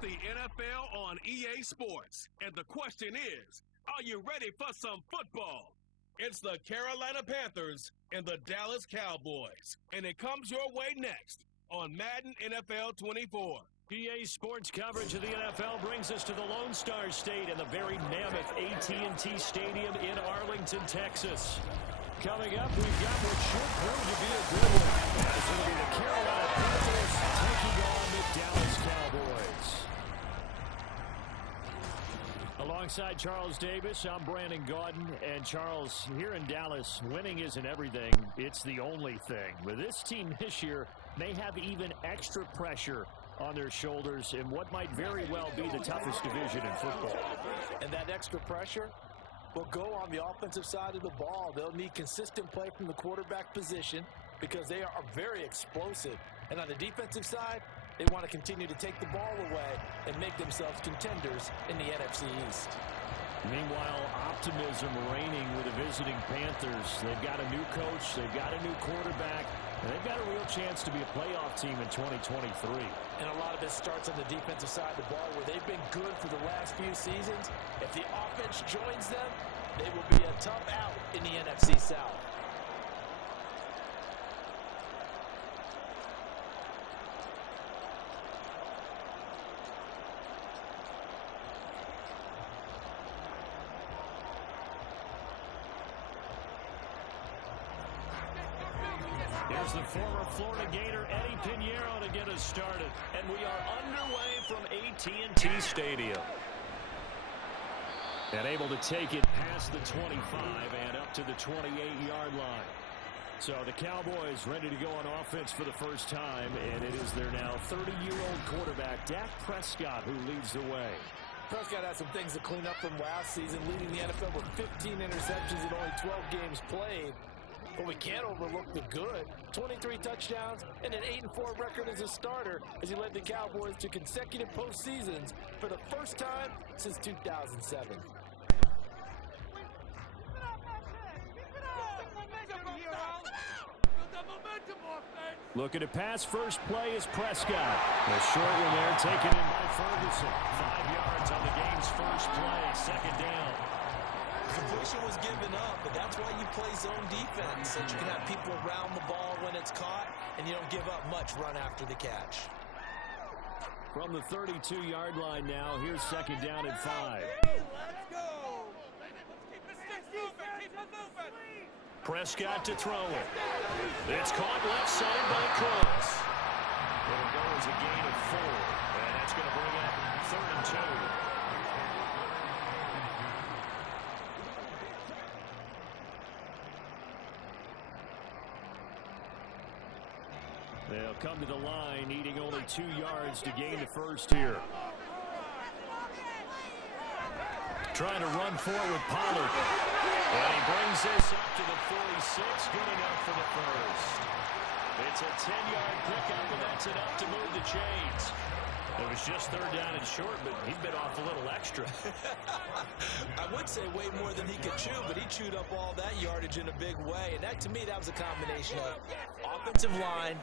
It's the NFL on EA Sports. And the question is, are you ready for some football? It's the Carolina Panthers and the Dallas Cowboys. And it comes your way next on Madden NFL 24. EA Sports coverage of the NFL brings us to the Lone Star State and the very mammoth AT&T Stadium in Arlington, Texas. Coming up, we've got what should prove to be a good one. It's going to be the Carolina Panthers taking on the Dallas Cowboys. Alongside Charles Davis, I'm Brandon Gaudin. And Charles, here in Dallas, winning isn't everything. It's the only thing. But this team this year may have even extra pressure on their shoulders in what might very well be the toughest division in football. And that extra pressure will go on the offensive side of the ball. They'll need consistent play from the quarterback position because they are very explosive. And on the defensive side, they want to continue to take the ball away and make themselves contenders in the NFC East. Meanwhile, optimism reigning with the visiting Panthers. They've got a new coach, they've got a new quarterback, and they've got a real chance to be a playoff team in 2023. And a lot of it starts on the defensive side of the ball where they've been good for the last few seasons. If the offense joins them, they will be a tough out in the NFC South. Here's the former Florida Gator, Eddie Pinheiro, to get us started. And we are underway from AT&T Stadium. And able to take it past the 25 and up to the 28-yard line. So the Cowboys ready to go on offense for the first time, and it is their now 30-year-old quarterback, Dak Prescott, who leads the way. Prescott has some things to clean up from last season, leading the NFL with 15 interceptions in only 12 games played. But we can't overlook the good. 23 touchdowns and an 8-4 record as a starter as he led the Cowboys to consecutive postseasons for the first time since 2007. Looking to pass, first play is Prescott. A short one there taken in by Ferguson. 5 yards on the game's first play, second down. Completion was given up, but that's why you play zone defense, so you can have people around the ball when it's caught, and you don't give up much run after the catch. From the 32-yard line now, here's second down and 5. Hey, let's go! Prescott to throw it. It's caught left side by Cooks. It'll go as a gain of 4, and that's going to bring up 3rd and 2. They'll come to the line, needing only 2 yards to gain the first here. Trying to run forward with Pollard. And he brings this up to the 46. Good enough for the first. It's a 10-yard pickup, and that's enough to move the chains. It was just 3rd down and short, but he bit off a little extra. I would say way more than he could chew, but he chewed up all that yardage in a big way. And that, to me, that was a combination of offensive line,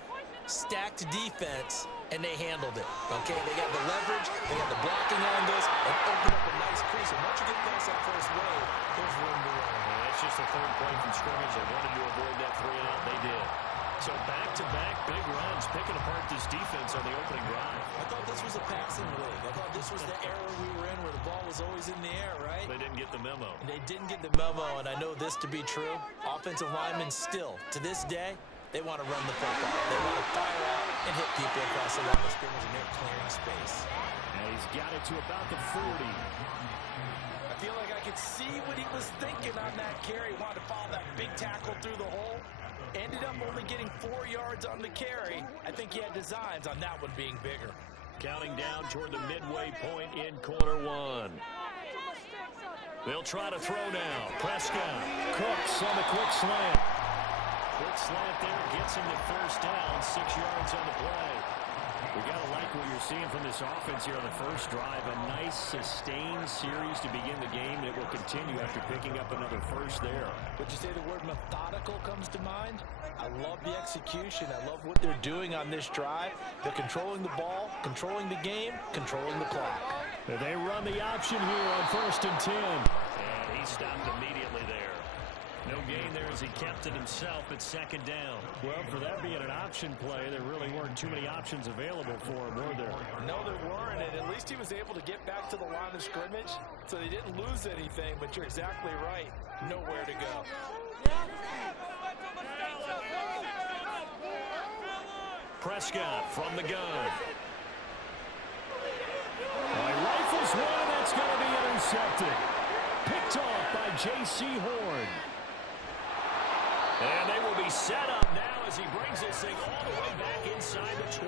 stacked defense, and they handled it. Okay, they got the leverage, they got the blocking angles, and opened up a nice crease. And once you get past that first wave, there's room to run. And that's just the 3rd play from scrimmage. They wanted to avoid that 3-and-out. They did. So back-to-back big runs, picking apart this defense on the opening drive. I thought this was a passing league. I thought this was the era we were in where the ball was always in the air, right? They didn't get the memo. They didn't get the memo, and I know this to be true. Offensive linemen still, to this day, they want to run the football. They want to fire out and hit people across the line of scrimmage, and they're clearing space. And he's got it to about the 40. I feel like I could see what he was thinking on that carry. He wanted to follow that big tackle through the hole. Ended up only getting 4 yards on the carry. I think he had designs on that one being bigger. Counting down toward the midway point in quarter 1. They'll try to throw now. Prescott. Cooks on the quick slant. Quick slant there gets him the first down. 6 yards on the play. We got to like what you're seeing from this offense here on the first drive. A nice sustained series to begin the game that will continue after picking up another first there. Would you say the word methodical comes to mind? I love the execution. I love what they're doing on this drive. They're controlling the ball, controlling the game, controlling the clock. They run the option here on 1st and 10. And he stopped immediately there. No gain there as he kept it himself at 2nd down. Well, for that being an option play, there really weren't too many options available for him, were there? No, there weren't, and at least he was able to get back to the line of scrimmage, so they didn't lose anything, but you're exactly right. Nowhere to go. Prescott from the gun. Rifles one, and that's going to be intercepted. Picked off by J.C. Horn. And they will be set up now as he brings this thing all the way back inside the 20.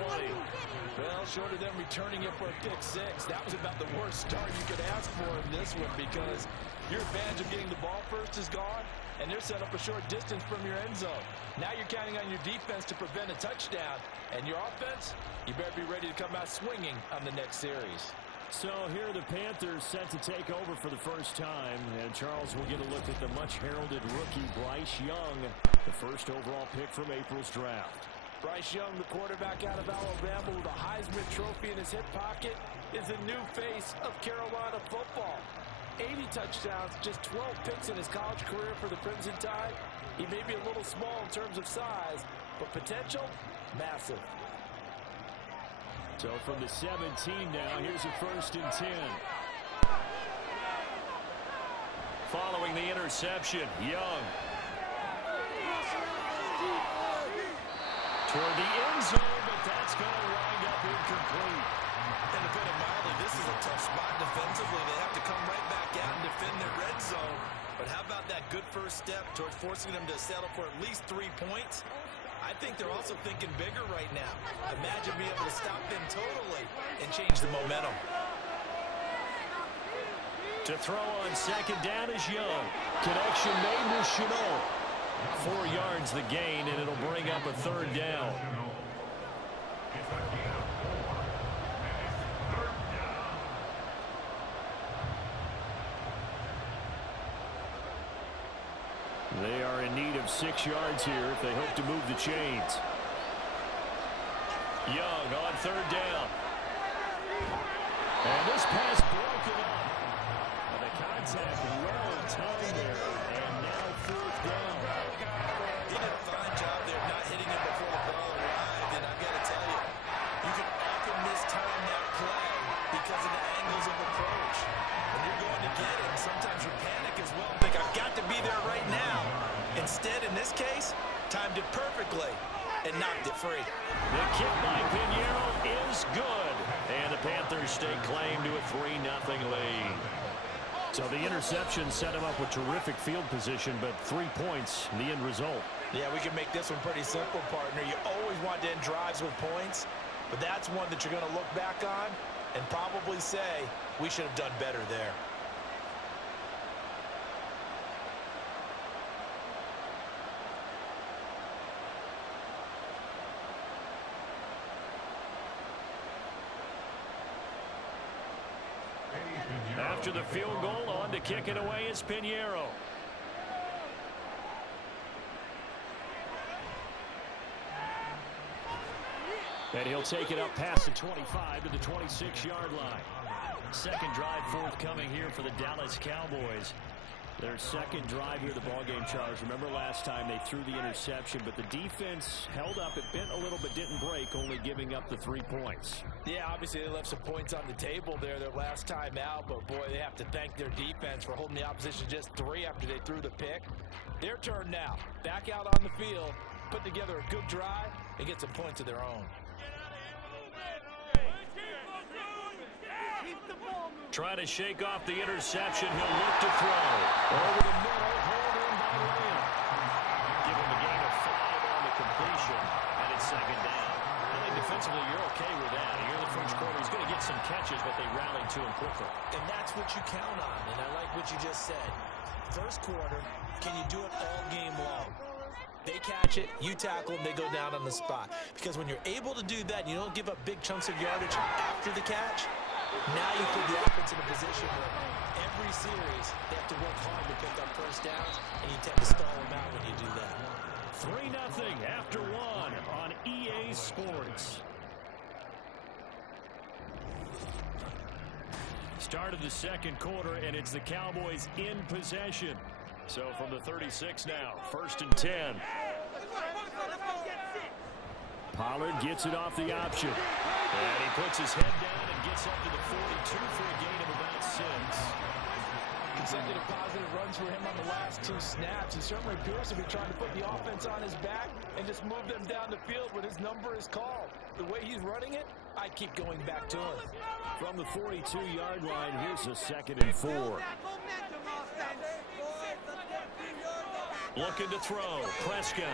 Well, short of them returning it for a pick six, that was about the worst start you could ask for in this one, because your advantage of getting the ball first is gone, and they're set up a short distance from your end zone. Now you're counting on your defense to prevent a touchdown, and your offense, you better be ready to come out swinging on the next series. So here are the Panthers set to take over for the first time, and Charles will get a look at the much-heralded rookie Bryce Young, the first overall pick from April's draft. Bryce Young, the quarterback out of Alabama with a Heisman Trophy in his hip pocket, is the new face of Carolina football. 80 touchdowns, just 12 picks in his college career for the Crimson Tide. He may be a little small in terms of size, but potential, massive. So from the 17 now, here's a 1st and 10. Following the interception, Young. Toward the end zone, but that's going to wind up incomplete. And to put it mildly, this is a tough spot defensively. They have to come right back out and defend their red zone. But how about that good first step towards forcing them to settle for at least 3 points? I think they're also thinking bigger right now. Imagine being able to stop them totally and change the momentum. To throw on 2nd down is Young. Connection made with Chenault. 4 yards the gain, and it'll bring up a 3rd down. They are in need of 6 yards here if they hope to move the chains. Young on 3rd down. And this pass broken up. And the contact well timed there. And now 4th down. He did a fine job there not hitting him before the ball arrived. And I've got to tell you, you can often mistime that play because of the angles of approach. When you're going to get it, sometimes you panic as well. Think, I've got to be there right now. Instead, in this case, timed it perfectly and knocked it free. The kick by Pinheiro is good. And the Panthers stake claim to a 3-0 lead. So the interception set him up with terrific field position, but 3 points in the end result. Yeah, we can make this one pretty simple, partner. You always want to end drives with points, but that's one that you're going to look back on and probably say, we should have done better there. After the field goal, on to kick it away is Pinheiro. And he'll take it up past the 25 to the 26-yard line. Second drive forthcoming here for the Dallas Cowboys. Their second drive here, the ballgame, Charles. Remember last time they threw the interception, but the defense held up. It bent a little but didn't break, only giving up the 3 points. Yeah, obviously they left some points on the table there their last time out, but boy, they have to thank their defense for holding the opposition just 3 after they threw the pick. Their turn now. Back out on the field, put together a good drive, and get some points of their own. Trying to shake off the interception. He'll look to throw. Over the middle, hold in by Lamb. Give him a gain of 5 on the completion, and it's 2nd down. I think defensively you're okay with that. You're the first quarter. He's going to get some catches, but they rallied to him quickly. And that's what you count on, and I like what you just said. First quarter, can you do it all game long? They catch it, you tackle them, they go down on the spot. Because when you're able to do that, you don't give up big chunks of yardage after the catch. Now you put the offense in a position where every series they have to work hard to pick up first downs, and you tend to stall them out when you do that. 3-0 after one on EA Sports. Start of the second quarter, and it's the Cowboys in possession. So from the 36 now, 1st and 10. Pollard gets it off the option. And he puts his head down and gets up to the 42 for a gain of about 6. Consecutive positive runs for him on the last 2 snaps. He certainly appears to be trying to put the offense on his back and just move them down the field when his number is called. The way he's running it, I keep going back to him. From the 42-yard line, here's a 2nd and 4. Looking to throw. Prescott.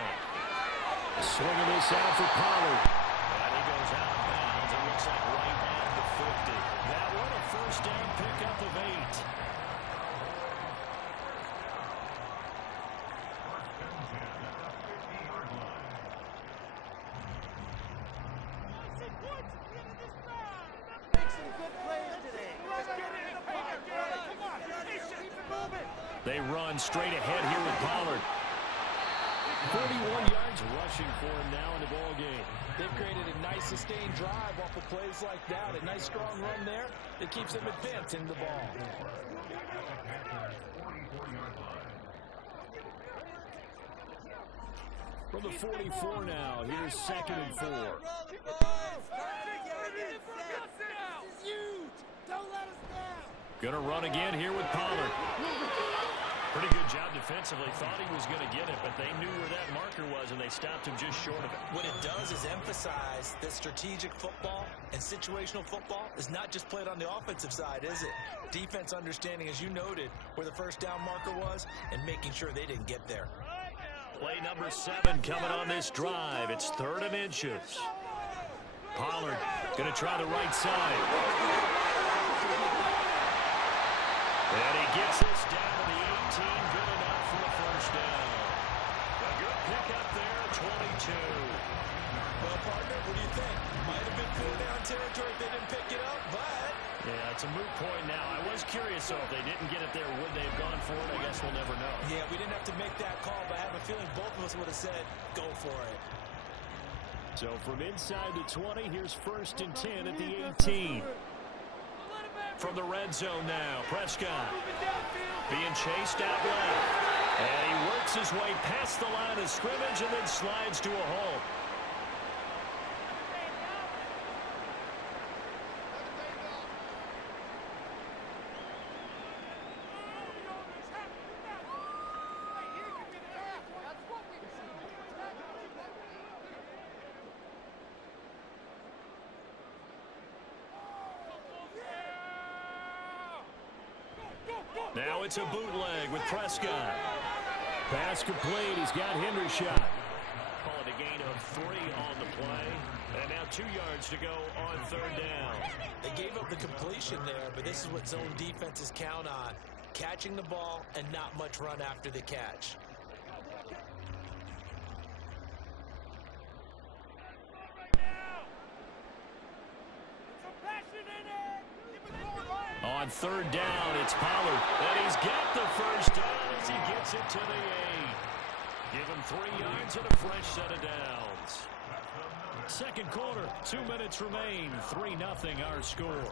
Swinging this out for Pollard. And he goes out of bounds. It looks like right at the 50. That one a first down pickup of 8. They run straight ahead here with Pollard. 41 yards rushing for him now in the ball game. They've created a nice sustained drive off of plays like that. A nice strong run there that keeps them advancing the ball. From the 44 now, here's 2nd and 4. Gonna run again here with Pollard. Pretty good job defensively. Thought he was going to get it, but they knew where that marker was, and they stopped him just short of it. What it does is emphasize that strategic football and situational football is not just played on the offensive side, is it? Defense understanding, as you noted, where the first down marker was and making sure they didn't get there. Play number 7 coming on this drive. It's 3rd and inches. Pollard going to try the right side. And he gets this down to the 18. Good enough for the first down. A good pickup there, 22. Well, partner, what do you think? Might have been 4-down territory if they didn't pick it up, but... Yeah, it's a moot point now. I was curious, so if they didn't get it there, would they have gone for it? I guess we'll never know. Yeah, we didn't have to make that call, but I have a feeling both of us would have said, go for it. So from inside the 20, here's 1st and 10 at the 18. From the red zone now, Prescott being chased out left. And he works his way past the line of scrimmage and then slides to a halt. Now it's a bootleg with Prescott. Pass complete. He's got Hendershot. Call it a gain of 3 on the play. And now 2 yards to go on 3rd down. They gave up the completion there, but this is what zone defenses count on. Catching the ball and not much run after the catch. On 3rd down, it's Pollard. And he's got the first down as he gets it to the 8. Give him 3 yards and a fresh set of downs. Second quarter, 2 minutes remain. 3-0 our score.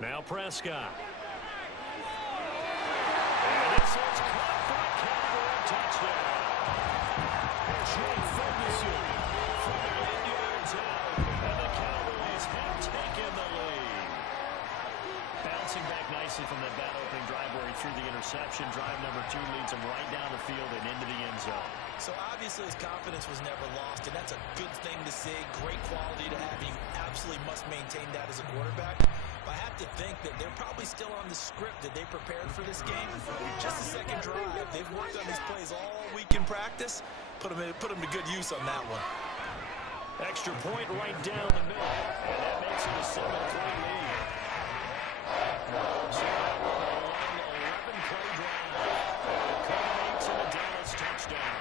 Now Prescott. And this is caught for a Cowboy touchdown. Bouncing back nicely from that bad opening drive where he threw the interception. Drive number 2 leads him right down the field and into the end zone. So obviously his confidence was never lost, and that's a good thing to see. Great quality to have. You absolutely must maintain that as a quarterback. But I have to think that they're probably still on the script that they prepared for this game. Just the second drive. They've worked on these plays all week in practice. Put them to good use on that one. Extra point right down the middle. And that makes it a 7-3 lead. So that will a long 11-play drive. Culminates in a Dallas touchdown.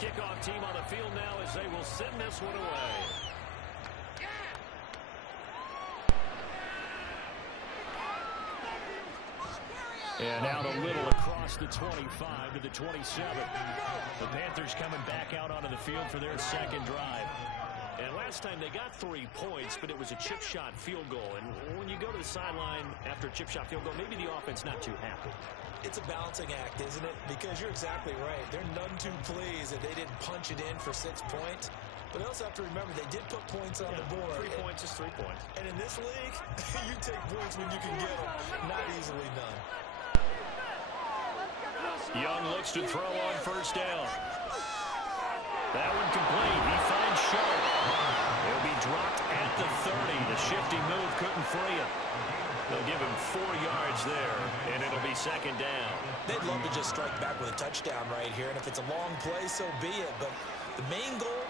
kickoff team on the field now as they will send this one away. And out a little across the 25 to the 27. The Panthers coming back out onto the field for their second drive. And last time they got 3 points, but it was a chip shot field goal. And when you go to the sideline after a chip shot field goal, maybe the offense not too happy. It's a balancing act, isn't it? Because you're exactly right. They're none too pleased that they didn't punch it in for 6 points. But they also have to remember they did put points on the board. 3 points is 3 points. And in this league, you take points when you can get them. Not easily done. Young looks to throw on first down. That one complete. He finds Sharp. He'll be dropped at the 30. The shifty move couldn't free him. They'll give him 4 yards there, and it'll be second down. They'd love to just strike back with a touchdown right here, and if it's a long play, so be it. But the main goal,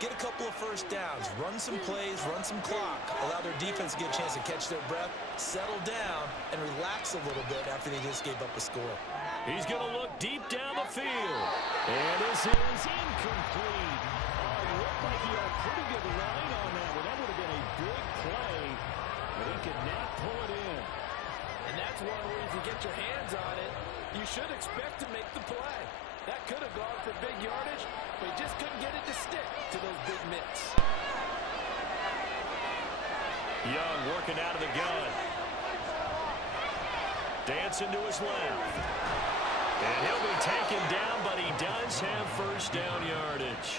get a couple of first downs, run some plays, run some clock, allow their defense to get a chance to catch their breath, settle down, and relax a little bit after they just gave up a score. He's going to look deep down the field. And this is incomplete. It looked like he had a pretty good line on that one. That would have been a big play, but he could not pull it in. And that's one where if you get your hands on it, you should expect to make the play. That could have gone for big yardage, but he just couldn't get it to stick to those big mitts. Young working out of the gun. Dancing to his left. And he'll be taken down, but he does have first down yardage.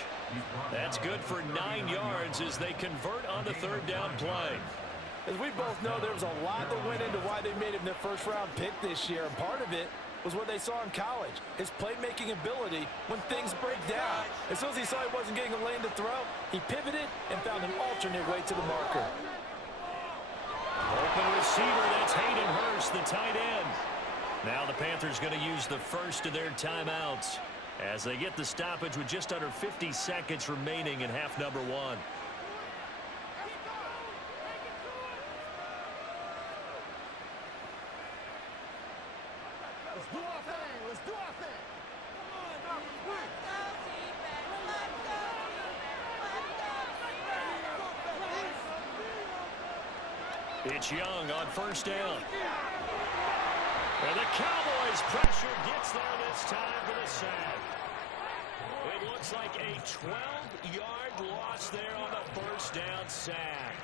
That's good for 9 yards as they convert on the third down play. As we both know, there was a lot that went into why they made him their first-round pick this year, and part of it was what they saw in college, his playmaking ability when things break down. As soon as he saw he wasn't getting a lane to throw, he pivoted and found an alternate way to the marker. Open receiver, that's Hayden Hurst, the tight end. Now the Panthers going to use the first of their timeouts as they get the stoppage with just under 50 seconds remaining in half number 1. Let's do our thing. Let's do our thing. It's Young on first down. And the Cowboys' pressure gets there this time for the sack. It looks like a 12-yard loss there on the first down sack.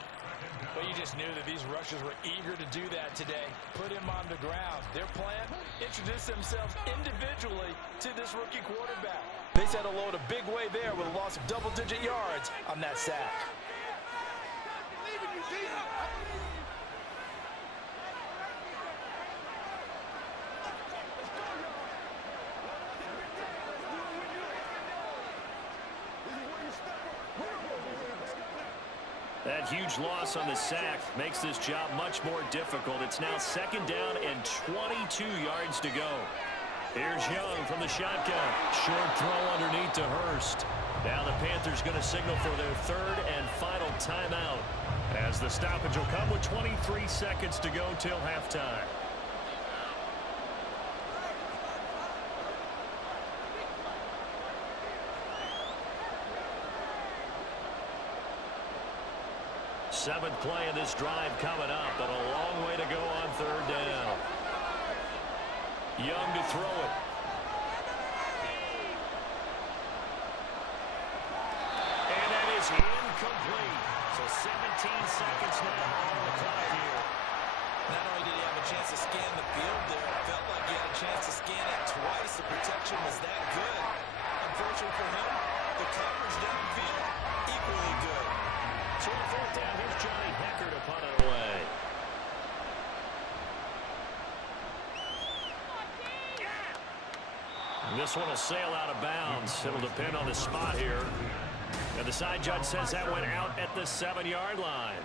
Well, you just knew that these rushers were eager to do that today. Put him on the ground. Their plan, introduce themselves individually to this rookie quarterback. They set a load a big way there with a loss of double-digit yards on that sack. That huge loss on the sack makes this job much more difficult. It's now second down and 22 yards to go. Here's Young from the shotgun. Short throw underneath to Hurst. Now the Panthers going to signal for their third and final timeout as the stoppage will come with 23 seconds to go till halftime. Seventh play of this drive coming up, but a long way to go on third down. Young to throw it. And that is incomplete. So 17 seconds now on the clock here. Not only did he have a chance to scan the field there, it felt like he had a chance to scan it twice. The protection was that good. Unfortunately for him, the coverage downfield, equally good. So on fourth down, here's Johnny Hecker to punt it away. And this one will sail out of bounds. It'll depend on the spot here. And the side judge says that went out at the 7-yard line.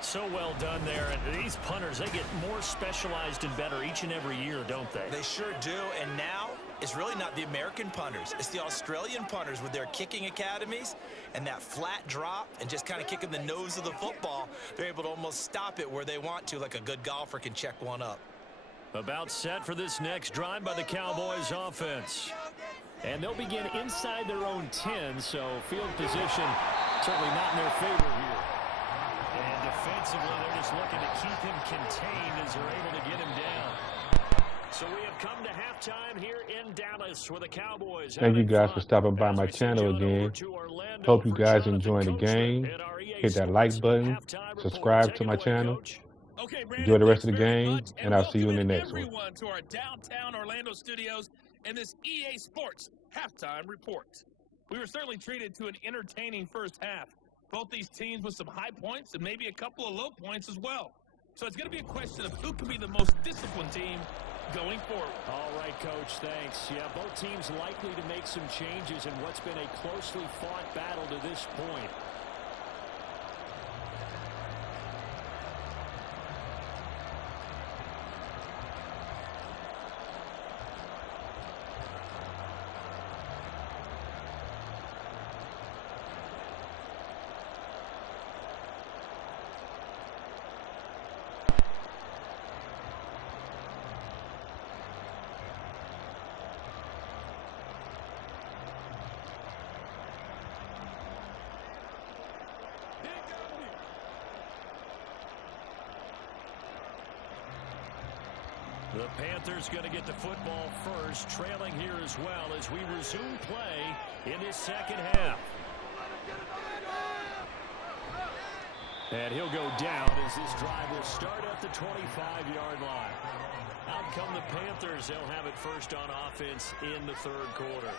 So well done there. And these punters, they get more specialized and better each and every year, don't they? They sure do. And now it's really not the American punters. It's the Australian punters with their kicking academies and that flat drop and just kind of kicking the nose of the football. They're able to almost stop it where they want to, like a good golfer can check one up. About set for this next drive by the Cowboys offense. And they'll begin inside their own 10, so field position certainly not in their favor here. And defensively, they're just looking to keep him contained as they're able to get him down. So we have come to halftime here in Dallas where the Cowboys. Thank you guys for stopping by my channel again. Hope you guys enjoying the game. Hit that like button, subscribe to my channel. Enjoy the rest of the game, and I'll see you in the next one. Everyone to our downtown Orlando studios and this EA Sports halftime report. We were certainly treated to an entertaining first half. Both these teams with some high points and maybe a couple of low points as well. So it's going to be a question of who can be the most disciplined team going forward. All right, Coach, thanks. Yeah, both teams likely to make some changes in what's been a closely fought battle to this point. The Panthers going to get the football first, trailing here as well as we resume play in this second half. And he'll go down as this drive will start at the 25-yard line. Out come the Panthers. They'll have it first on offense in the third quarter.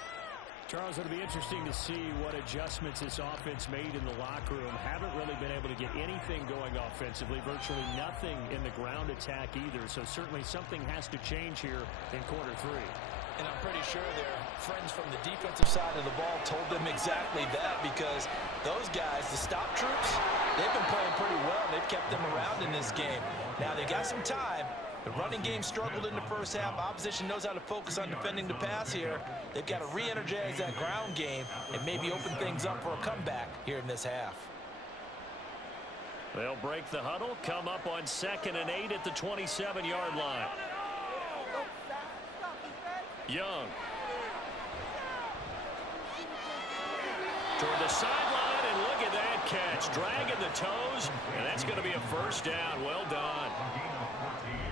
Charles, it'll be interesting to see what adjustments this offense made in the locker room. Haven't really been able to get anything going offensively, virtually nothing in the ground attack either. So certainly something has to change here in quarter three. And I'm pretty sure their friends from the defensive side of the ball told them exactly that, because those guys, the stop troops, they've been playing pretty well. They've kept them around in this game. Now they got some time. The running game struggled in the first half. Opposition knows how to focus on defending the pass here. They've got to re-energize that ground game and maybe open things up for a comeback here in this half. They'll break the huddle, come up on 2nd and 8 at the 27-yard line. Young. Toward the sideline, and look at that catch. Dragging the toes, and that's going to be a first down. Well done.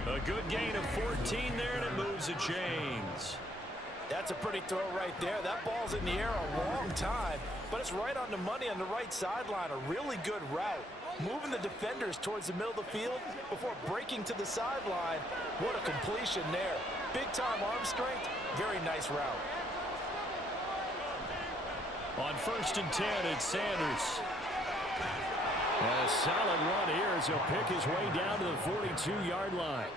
A good gain of 14 there, and it moves the chains. That's a pretty throw right there. That ball's in the air a long time, but it's right on the money on the right sideline. A really good route. Moving the defenders towards the middle of the field before breaking to the sideline. What a completion there. Big-time arm strength. Very nice route. On 1st and 10, it's Sanders. And a solid run here as he'll pick his way down to the 42-yard line.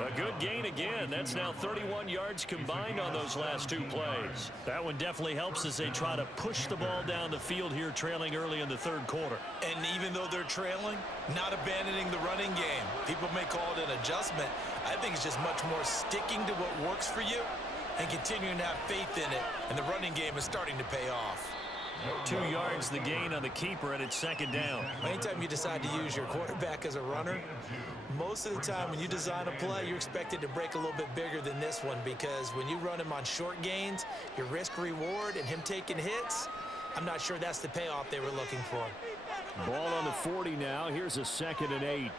A good gain again. That's now 31 yards combined on those last two plays. That one definitely helps as they try to push the ball down the field here, trailing early in the third quarter. And even though they're trailing, not abandoning the running game. People may call it an adjustment. I think it's just much more sticking to what works for you and continuing to have faith in it. And the running game is starting to pay off. 2 yards the gain on the keeper, and it's 2nd down. Anytime you decide to use your quarterback as a runner, most of the time when you design a play, you're expected to break a little bit bigger than this one, because when you run him on short gains, your risk-reward and him taking hits, I'm not sure that's the payoff they were looking for. Ball on the 40 now. Here's a 2nd and 8.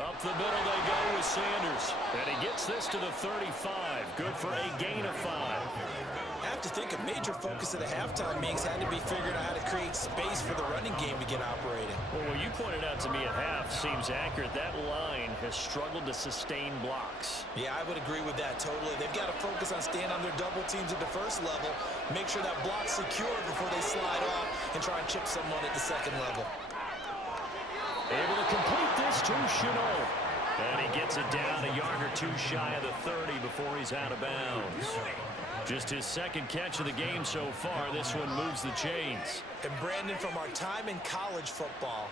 Up the middle they go with Sanders. And he gets this to the 35. Good for a gain of 5. I have to think a major focus of the halftime meetings had to be figuring out how to create space for the running game to get operating. Well, what you pointed out to me at half seems accurate. That line has struggled to sustain blocks. Yeah, I would agree with that totally. They've got to focus on staying on their double teams at the first level, make sure that block's secure before they slide off, and try and chip someone at the second level. Able to complete this to Chenault. And he gets it down a yard or two shy of the 30 before he's out of bounds. Just his 2nd catch of the game so far. This one moves the chains. And Brandon, from our time in college football,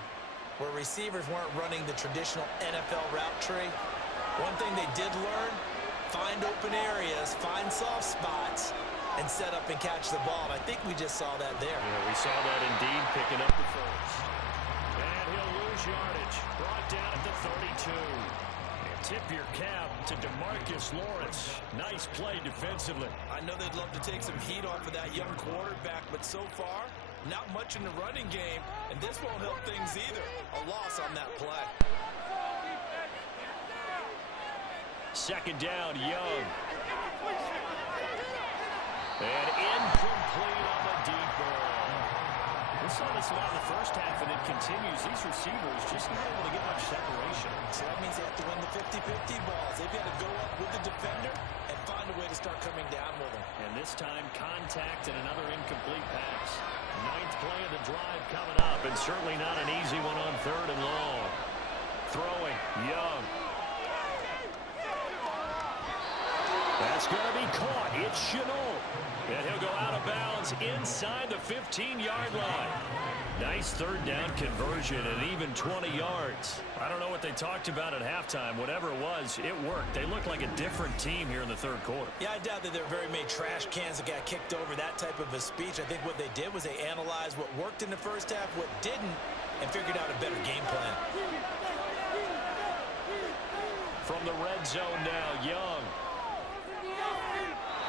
where receivers weren't running the traditional NFL route tree, one thing they did learn, find open areas, find soft spots, and set up and catch the ball. And I think we just saw that there. Yeah, we saw that indeed, picking up the first. And he'll lose yardage. Brought down at the 32. And Tip your cap to DeMarcus Lawrence. Nice play defensively. I know they'd love to take some heat off of that young quarterback, but so far, not much in the running game, and this won't help things either. A loss on that play. Second down, Young. And incomplete on the deep ball. We saw this a lot in the first half, and it continues. These receivers just not able to get much separation. So that means they have to win the 50-50 balls. They've got to go up with the defender and find a way to start coming down with him. And this time, contact and another incomplete pass. Ninth play of the drive coming up, and certainly not an easy one on 3rd and long. Throwing, Young. That's going to be caught. It's Chenault. And he'll go out of bounds inside the 15-yard line. Nice 3rd down conversion and even 20 yards. I don't know what they talked about at halftime. Whatever it was, it worked. They looked like a different team here in the 3rd quarter. Yeah, I doubt that there were very many trash cans that got kicked over, that type of a speech. I think what they did was they analyzed what worked in the first half, what didn't, and figured out a better game plan. From the red zone now, Young.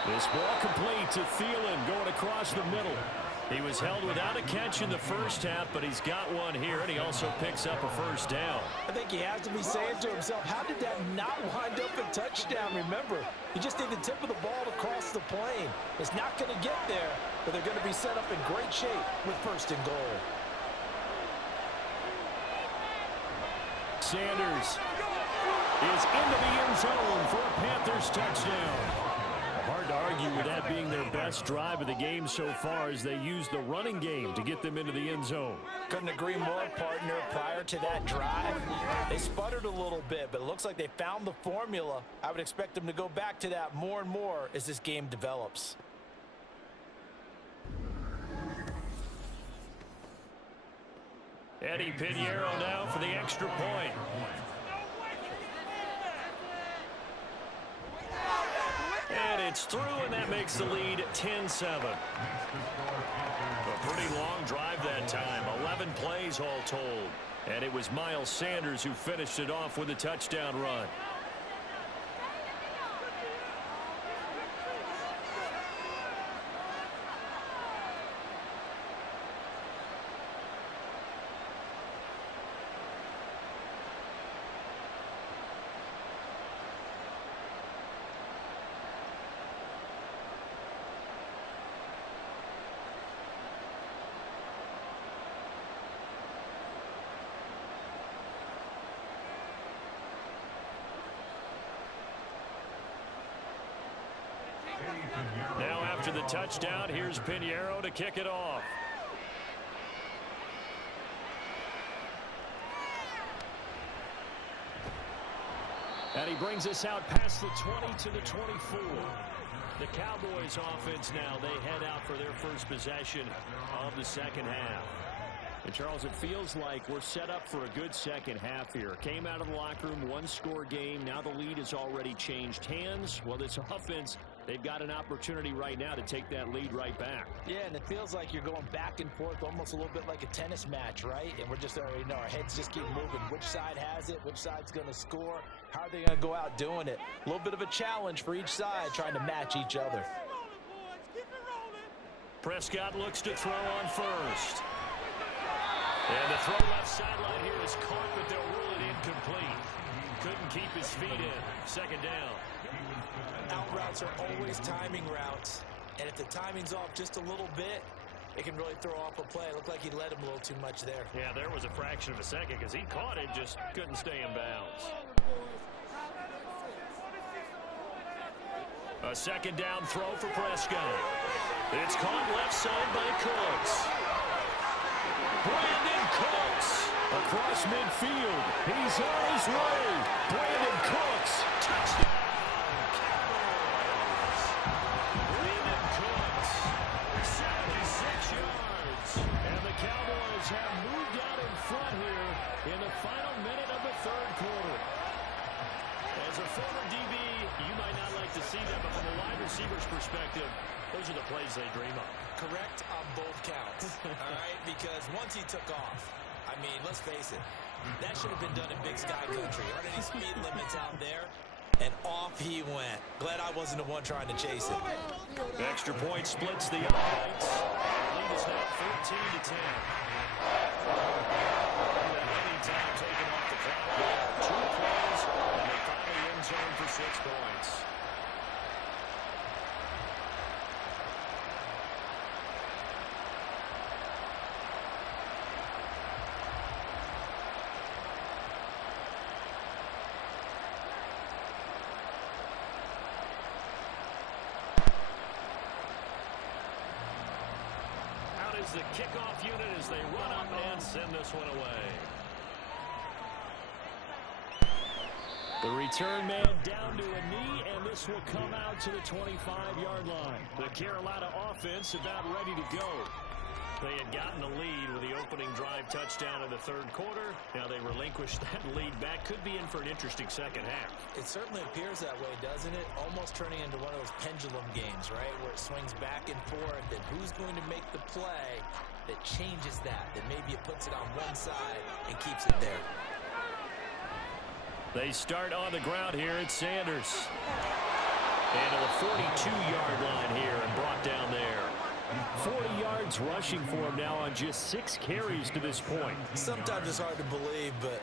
This ball complete to Thielen going across the middle. He was held without a catch in the first half, but he's got one here, and he also picks up a 1st down. I think he has to be saying to himself, how did that not wind up a touchdown? Remember, you just need the tip of the ball to cross the plane. It's not going to get there, but they're going to be set up in great shape with 1st and goal. Sanders is into the end zone for a Panthers touchdown. Hard to argue with that being their best drive of the game so far as they use the running game to get them into the end zone. Couldn't agree more, partner. Prior to that drive, they sputtered a little bit, but it looks like they found the formula. I would expect them to go back to that more and more as this game develops. Eddie Pinheiro now for the extra point. And it's through, and that makes the lead 10-7. A pretty long drive that time, 11 plays all told. And it was Miles Sanders who finished it off with a touchdown run. Now after the touchdown, here's Pinheiro to kick it off. And he brings us out past the 20 to the 24. The Cowboys offense now, they head out for their first possession of the second half. And Charles, it feels like we're set up for a good second half here. Came out of the locker room, 1-score game. Now the lead has already changed hands. Well, this offense, they've got an opportunity right now to take that lead right back. Yeah, and it feels like you're going back and forth almost a little bit like a tennis match, right? And we're just already know our heads just keep moving. Which side has it? Which side's going to score? How are they going to go out doing it? A little bit of a challenge for each side trying to match each other. Prescott looks to throw on first. And the throw left sideline here is caught, but they'll rule it incomplete. Couldn't keep his feet in. Second down. Out routes are always timing routes, and if the timing's off just a little bit, it can really throw off a play. It looked like he led him a little too much there. Yeah, there was a fraction of a second because he caught it, just couldn't stay in bounds. A second down throw for Prescott. It's caught left side by Cooks. Brandon Cooks across midfield. He's on his way. Brandon Cooks, touchdown. Brandon Cooks, 76 yards. And the Cowboys have moved out in front here in the final minute of the third quarter. As a former DB, you might not like to see that, but from a wide receiver's perspective, those are the plays they dream of. Correct on both counts, all right? Because once he took off, I mean, let's face it, That should have been done in Big Sky Country. Aren't any speed limits out there? And off he went. Glad I wasn't the one trying to chase it. Extra point splits the offense. Lead is now 14-10. Anytime taken off the clock. 2 plays, and they find the end zone for 6 points. Is the kickoff unit as they run up and send this one away. The return man down to a knee, and this will come out to the 25-yard line. The Carolina offense about ready to go. They had gotten the lead with the opening drive touchdown in the 3rd quarter. Now they relinquished that lead back. Could be in for an interesting second half. It certainly appears that way, doesn't it? Almost turning into one of those pendulum games, right? Where it swings back and forth, and who's going to make the play that changes that maybe it puts it on one side and keeps it there. They start on the ground here. It's Sanders. And to the 42-yard line here and brought down there. 40 yards rushing for him now on just 6 carries to this point. Sometimes it's hard to believe, but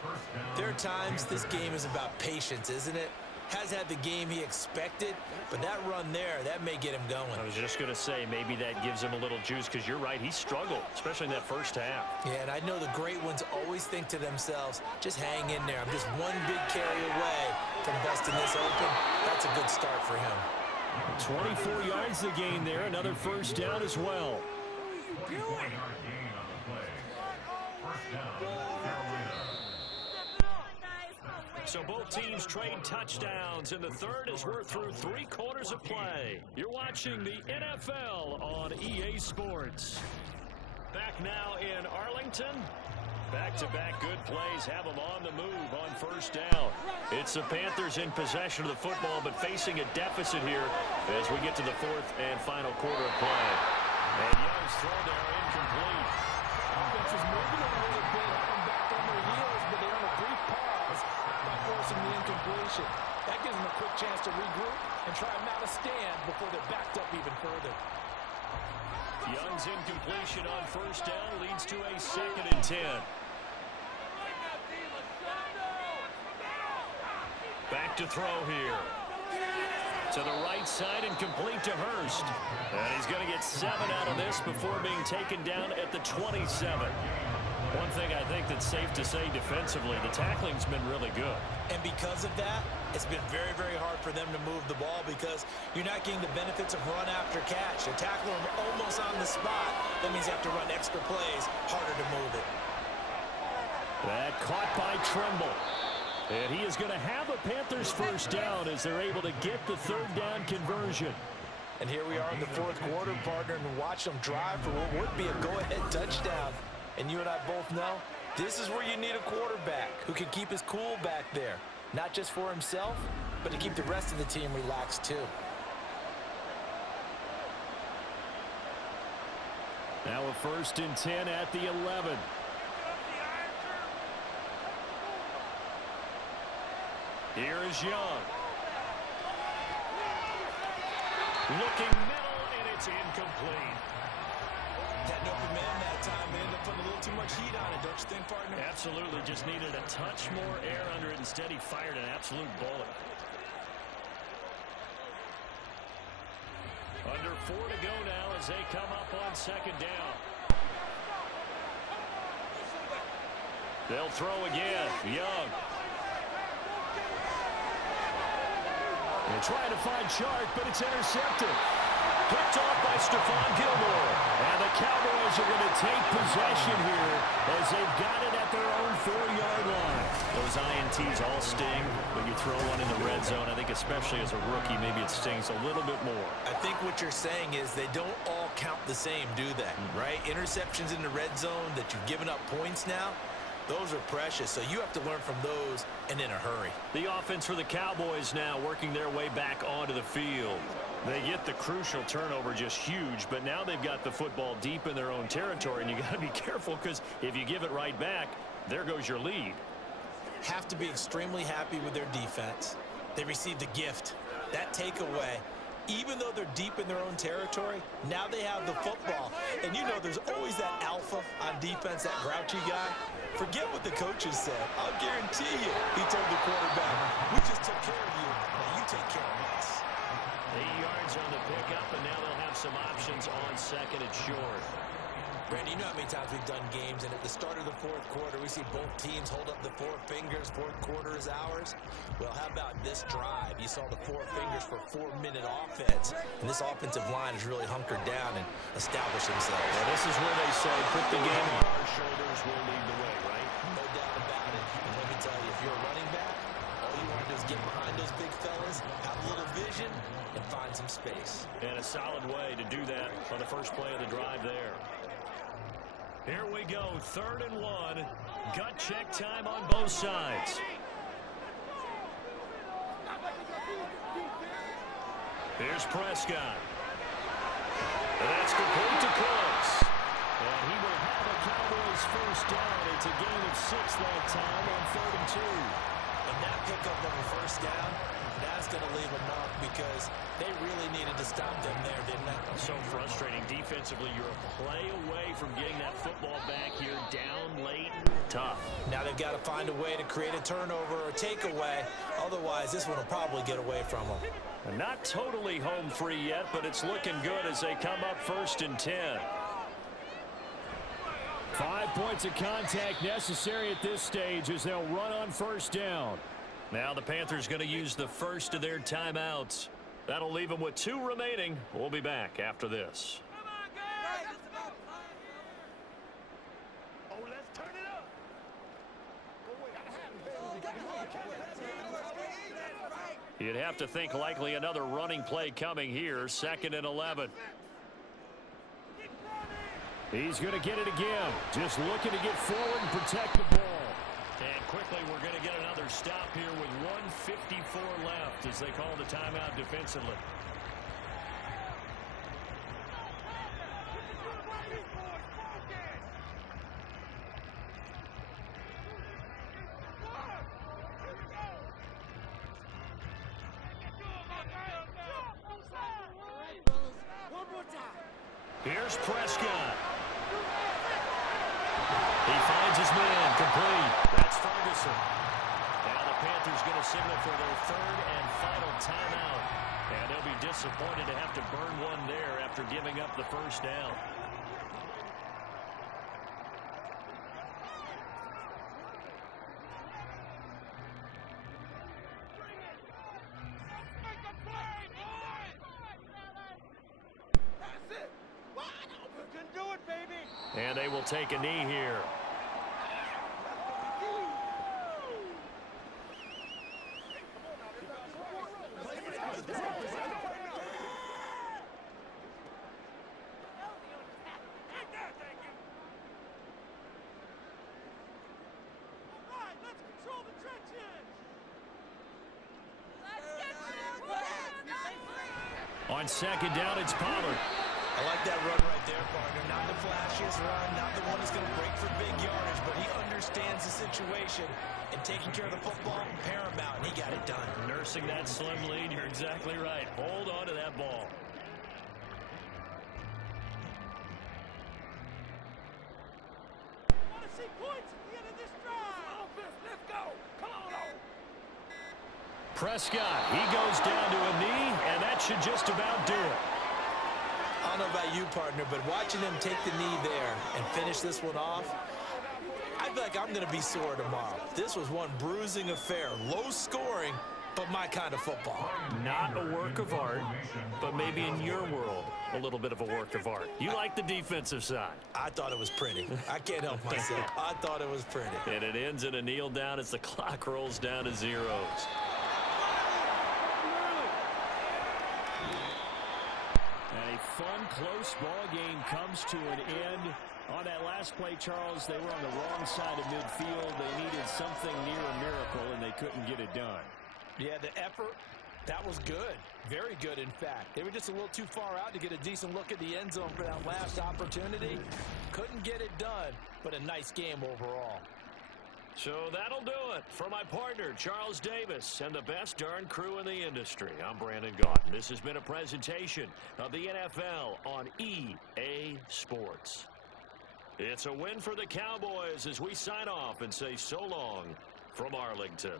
there are times this game is about patience, isn't it? Has had the game he expected, but that run there, that may get him going. I was just going to say, maybe that gives him a little juice, because you're right, he struggled, especially in that first half. Yeah, and I know the great ones always think to themselves, just hang in there. I'm just one big carry away from busting this open. That's a good start for him. 24 yards to gain there. Another first down as well. So both teams trade touchdowns in the 3rd as we're through 3 quarters of play. You're watching the NFL on EA Sports. Back now in Arlington. Back-to-back good plays have them on the move on first down. It's the Panthers in possession of the football, but facing a deficit here as we get to the 4th and final quarter of play. And Young's throw there incomplete. Offense is moving a little bit, having back on their heels, but they're on a brief pause by forcing the incompletion. That gives them a quick chance to regroup and try and mount a stand before they're backed up even further. Young's incompletion on first down leads to a 2nd and 10. Back to throw here. To the right side and complete to Hurst. And he's going to get 7 out of this before being taken down at the 27. One thing I think that's safe to say defensively, the tackling's been really good. And because of that, it's been very, very hard for them to move the ball because you're not getting the benefits of run after catch. They're tackling them almost on the spot. That means you have to run extra plays, harder to move it. That caught by Trimble. And he is going to have a Panthers first down as they're able to get the 3rd down conversion. And here we are in the 4th quarter, partner, and watch them drive for what would be a go-ahead touchdown. And you and I both know this is where you need a quarterback who can keep his cool back there. Not just for himself, but to keep the rest of the team relaxed too. Now a 1st and 10 at the 11. Here is Young. Looking middle, and it's incomplete. Had no command that time, but ended up putting a little too much heat on it, don't you think, partner? Absolutely, just needed a touch more air under it. Instead, he fired an absolute bullet. Under 4 to go now as they come up on 2nd down. They'll throw again. Young. They're trying to find Chark, but it's intercepted. Picked off by Stephon Gilmore. And the Cowboys are going to take possession here as they've got it at their own 4-yard line. Those INTs all sting when you throw one in the red zone. I think especially as a rookie, maybe it stings a little bit more. I think what you're saying is they don't all count the same, do they? Right? Interceptions in the red zone that you've given up points now, Those are precious, so you have to learn from those and in a hurry. The offense for the Cowboys now working their way back onto the field. They get the crucial turnover, just huge, but now they've got the football deep in their own territory, and you got to be careful because if you give it right back, there goes your lead. Have to be extremely happy with their defense. They received a gift. That takeaway, even though they're deep in their own territory, now they have the football. And you know there's always that alpha on defense, that grouchy guy. Forget what the coaches said. I'll guarantee you, he told the quarterback, we just took care of you. Now you take care of us. 8 yards on the pickup, and now they'll have some options on second and short. Randy, you know how many times we've done games, and at the start of the fourth quarter, we see both teams hold up the four fingers, fourth quarter is ours. Well, how about this drive? You saw the four fingers for 4-minute offense, and this offensive line has really hunkered down and established themselves. Well, this is where they say, put the game on our shoulders, we'll lead the way, right? No doubt about it. And let me tell you, if you're a running back, all you want to do is get behind those big fellas, have a little vision, and find some space. And a solid way to do that on the first play of the drive there. Here we go, 3rd and 1. Gut check time on both sides. Here's Prescott. And that's complete to Cooks. And he will have a Cowboys first down. It's a gain of 6 that time on 3rd and 2. And that pickup of a first down, that's going to leave a mark because they really needed to stop them there, didn't they? So frustrating. Defensively, you're a play away from getting that football back here down late. Tough. Now they've got to find a way to create a turnover or takeaway. Otherwise, this one will probably get away from them. Not totally home free yet, but it's looking good as they come up 1st and 10. 5 points of contact necessary at this stage as they'll run on 1st down. Now the Panthers going to use the first of their timeouts. That'll leave them with 2 remaining. We'll be back after this. You'd have to think likely another running play coming here. 2nd and 11. He's going to get it again. Just looking to get forward and protect the ball. And quickly we're going to get another stop here with 1:54 left as they call the timeout defensively. Here's Prescott. He finds his man, complete. That's Ferguson. Now the Panthers going to signal for their 3rd and final timeout. And they'll be disappointed to have to burn one there after giving up the first down. And they will take a knee here. On 2nd down, it's Pollard. I like that run right there, partner. Not the flashiest run, not the one that's going to break for big yardage, but he understands the situation, and taking care of the football, paramount, and he got it done. Nursing that slim lead, you're exactly right. Hold on to that ball. Want to see points at the end of this drive? Offense, let's go. Come on. Prescott, he goes down to a knee, and that should just about do it. I don't know about you, partner, but watching them take the knee there and finish this one off, I feel like I'm going to be sore tomorrow. This was one bruising affair. Low scoring, but my kind of football. Not a work of art, but maybe in your world, a little bit of a work of art. You like the defensive side. I thought it was pretty. I can't help myself. I thought it was pretty. And it ends in a kneel down as the clock rolls down to zeros. A fun close ball game comes to an end. On that last play, Charles, they were on the wrong side of midfield. They needed something near a miracle, and they couldn't get it done. Yeah, the effort, that was good. Very good, in fact. They were just a little too far out to get a decent look at the end zone for that last opportunity. Couldn't get it done, but a nice game overall. So that'll do it for my partner, Charles Davis, and the best darn crew in the industry. I'm Brandon Gaudin. This has been a presentation of the NFL on EA Sports. It's a win for the Cowboys as we sign off and say so long from Arlington.